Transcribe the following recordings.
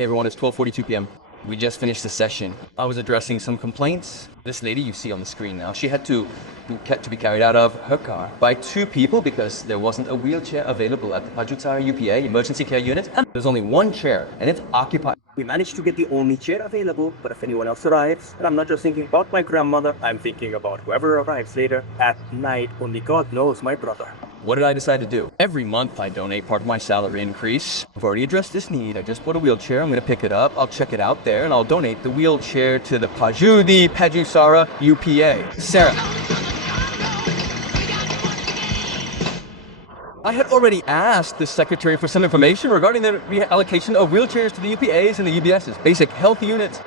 Hey everyone, it's 12:42 p.m. We just finished the session. I was addressing some complaints. This lady you see on the screen now, she had to be carried out of her car by 2 people because there wasn't a wheelchair available at the Pajutsara UPA emergency care unit. And there's only 1 chair and it's occupied. We managed to get the only chair available, but if anyone else arrives, and I'm not just thinking about my grandmother, I'm thinking about whoever arrives later at night. Only God knows, my brother. What did I decide to do? Every month I donate part of my salary increase. I've already addressed this need. I just bought a wheelchair. I'm gonna pick it up. I'll check it out there and I'll donate the wheelchair to the Pajusara UPA. Sarah. I had already asked the secretary for some information regarding the reallocation of wheelchairs to the UPAs and the UBSs, basic health units.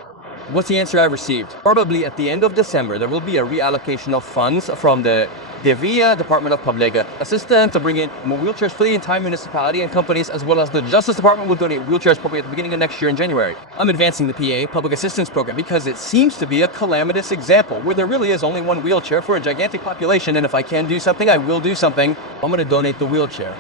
What's the answer I received? Probably at the end of December, there will be a reallocation of funds from the Devia Department of Public Assistance to bring in more wheelchairs for the entire municipality and companies, as well as the Justice Department will donate wheelchairs probably at the beginning of next year in January. I'm advancing the PA Public Assistance Program because it seems to be a calamitous example where there really is only 1 wheelchair for a gigantic population, and if I can do something, I will do something. I'm going to donate the wheelchair.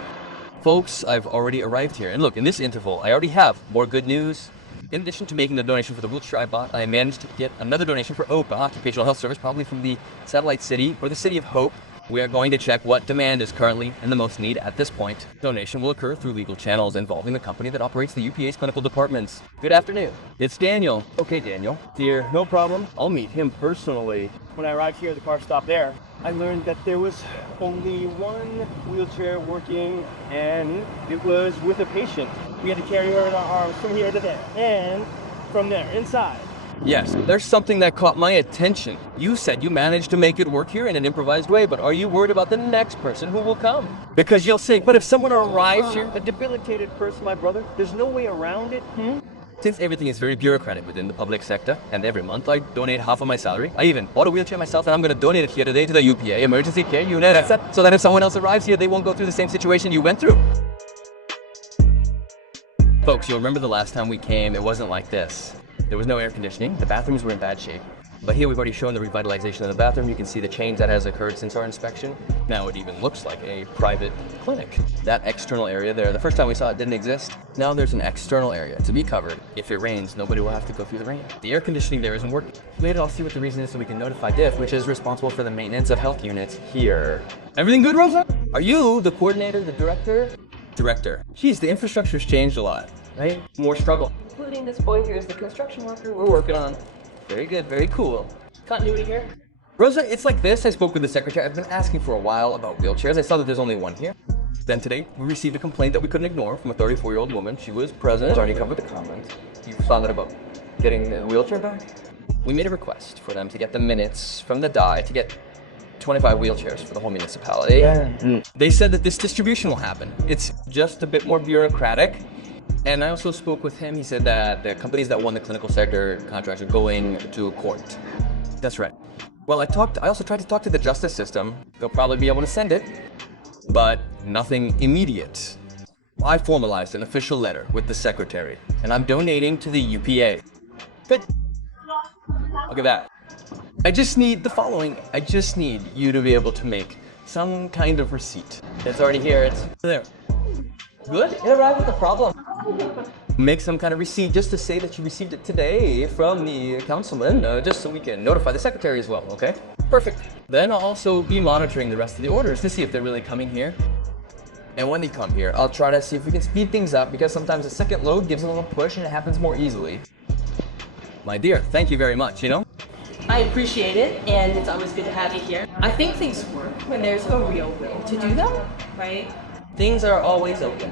Folks, I've already arrived here, and look, in this interval, I already have more good news. In addition to making the donation for the wheelchair I bought, I managed to get another donation for OPA, Occupational Health Service, probably from the satellite city or the City of Hope. We are going to check what demand is currently and the most need at this point. Donation will occur through legal channels involving the company that operates the UPA's clinical departments. Good afternoon. It's Daniel. Okay, Daniel. Dear, no problem. I'll meet him personally. When I arrived here, the car stopped there. I learned that there was only 1 wheelchair working, and it was with a patient. We had to carry her in our arms from here to there, and from there, inside. Yes, there's something that caught my attention. You said you managed to make it work here in an improvised way, but are you worried about the next person who will come? Because you'll say, but if someone arrives here, A debilitated person, my brother, there's no way around it. Since everything is very bureaucratic within the public sector, and every month I donate half of my salary, I even bought a wheelchair myself and I'm going to donate it here today to the UPA emergency care unit, so that if someone else arrives here, they won't go through the same situation you went through. Folks, you'll remember the last time we came, it wasn't like this. There was no air conditioning, the bathrooms were in bad shape. But here we've already shown the revitalization of the bathroom. You can see the change that has occurred since our inspection. Now it even looks like a private clinic. That external area there, the first time we saw it didn't exist. Now there's an external area to be covered. If it rains, nobody will have to go through the rain. The air conditioning there isn't working. Later I'll see what the reason is so we can notify DIF, which is responsible for the maintenance of health units here. Everything good, Rosa? Are you the coordinator, the director? Director. Geez, the infrastructure's changed a lot, right? More struggle. Including this boy here is the construction worker We're working on. Very good, very cool. continuity here. Rosa, it's like this. I spoke with the secretary. I've been asking for a while about wheelchairs. I saw that there's only 1 here. Then today, we received a complaint that we couldn't ignore from a 34-year-old woman. She was present. It's already covered the comments. You found out about getting the wheelchair back? We made a request for them to get the minutes from the DI to get 25 wheelchairs for the whole municipality. They said that this distribution will happen. It's just a bit more bureaucratic. And I also spoke with him. He said that the companies that won the clinical sector contracts are going to court. That's right. Well, I also tried to talk to the justice system. They'll probably be able to send it, but nothing immediate. I formalized an official letter with the secretary, and I'm donating to the UPA. Good. Look at that. I just need the following. I just need you to be able to make some kind of receipt. It's already here. It's there. Good. It arrived with a problem. Make some kind of receipt just to say that you received it today from the councilman, just so we can notify the secretary as well, okay? Perfect. Then I'll also be monitoring the rest of the orders to see if they're really coming here. And when they come here, I'll try to see if we can speed things up because sometimes a second load gives a little push and it happens more easily. My dear, thank you very much, you know? I appreciate it, and it's always good to have you here. I think things work when there's a real will to do them, right? Things are always open.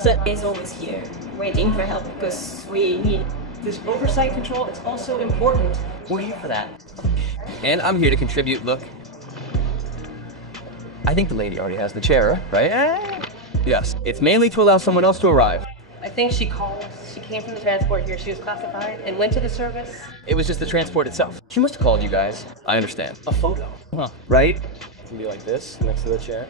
So is always here, waiting for help because we need this oversight control. It's also important. We're here for that. And I'm here to contribute. Look, I think the lady already has the chair, right? Yes, it's mainly to allow someone else to arrive. I think she came from the transport here. She was classified and went to the service. It was just the transport itself. She must have called you guys. I understand. A photo. Huh. Right? It can be like this, next to the chair.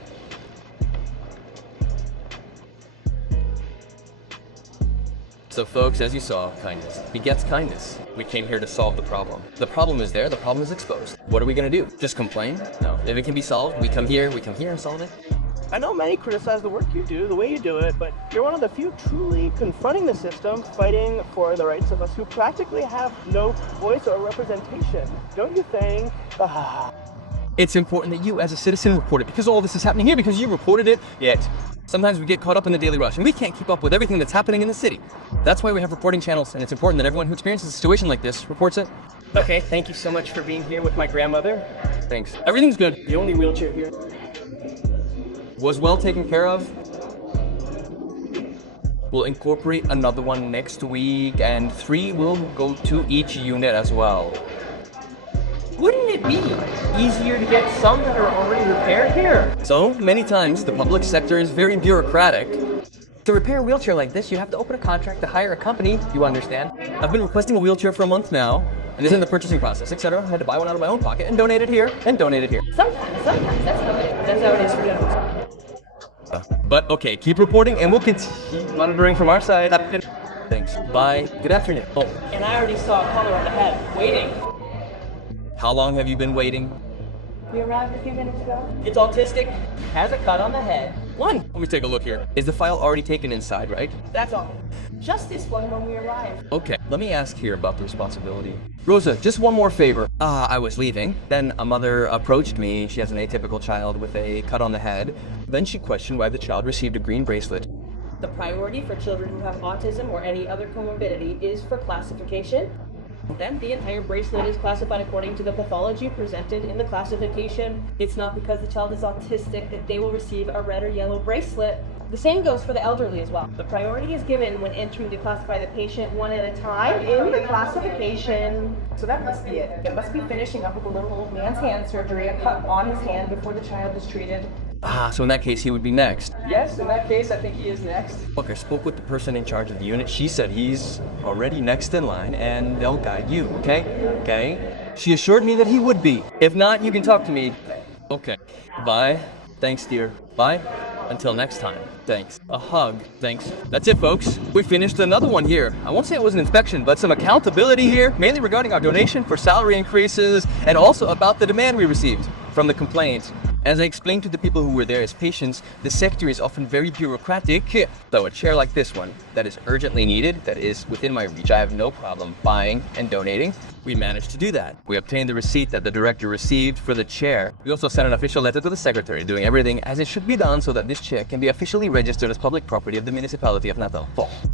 So folks, as you saw, kindness begets kindness. We came here to solve the problem. The problem is there, the problem is exposed. What are we gonna do? Just complain? No. If it can be solved, we come here and solve it. I know many criticize the work you do, the way you do it, but you're one of the few truly confronting the system, fighting for the rights of us who practically have no voice or representation. Don't you think? It's important that you as a citizen report it because all this is happening here because you reported it, yet sometimes we get caught up in the daily rush and we can't keep up with everything that's happening in the city. That's why we have reporting channels, and it's important that everyone who experiences a situation like this reports it. Okay, thank you so much for being here with my grandmother. Thanks. Everything's good. The only wheelchair here. Was well taken care of. We'll incorporate another one next week, and 3 will go to each unit as well. Wouldn't it be easier to get some that are already repaired here? So, many times, the public sector is very bureaucratic. To repair a wheelchair like this, you have to open a contract to hire a company, you understand. I've been requesting a wheelchair for a month now, and it's in the purchasing process, etc. I had to buy one out of my own pocket and donate it here, and donate it here. Sometimes, that's how it is for them. But okay, keep reporting and we'll continue monitoring from our side. Thanks. Bye. Good afternoon. Oh, And I already saw a color on the head, waiting. how long have you been waiting? We arrived a few minutes ago. It's autistic, has a cut on the head. One. Let me take a look here. Is the file already taken inside, right? That's all. Just this one when we arrived. Okay, let me ask here about the responsibility. Rosa, just one more favor. I was leaving. Then a mother approached me. She has an atypical child with a cut on the head. Then she questioned why the child received a green bracelet. The priority for children who have autism or any other comorbidity is for classification. Then the entire bracelet is classified according to the pathology presented in the classification. It's not because the child is autistic that they will receive a red or yellow bracelet. The same goes for the elderly as well. The priority is given when entering to classify the patient one at a time in the classification. So that must be it. It must be finishing up with the little old man's hand surgery, a cut on his hand before the child is treated. So in that case, he would be next. Yes, in that case, I think he is next. Look, I spoke with the person in charge of the unit. She said he's already next in line and they'll guide you, okay? Okay? She assured me that he would be. If not, you can talk to me. Okay. Bye. Thanks, dear. Bye. Until next time. Thanks. A hug. Thanks. That's it, folks. We finished another one here. I won't say it was an inspection, but some accountability here, mainly regarding our donation for salary increases and also about the demand we received from the complaint. As I explained to the people who were there as patients, the sector is often very bureaucratic, so a chair like this one that is urgently needed, that is within my reach, I have no problem buying and donating. We managed to do that. We obtained the receipt that the director received for the chair. We also sent an official letter to the secretary doing everything as it should be done so that this chair can be officially registered as public property of the municipality of Natal.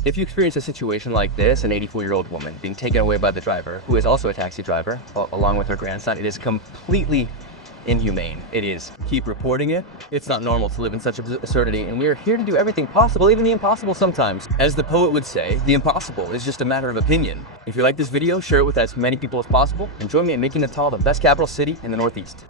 If you experience a situation like this, an 84-year-old woman being taken away by the driver, who is also a taxi driver, along with her grandson, it is completely inhumane. It is. Keep reporting it. It's not normal to live in such absurdity, and we are here to do everything possible, even the impossible sometimes. As the poet would say, the impossible is just a matter of opinion. If you like this video, share it with as many people as possible, and join me in making Natal the best capital city in the Northeast.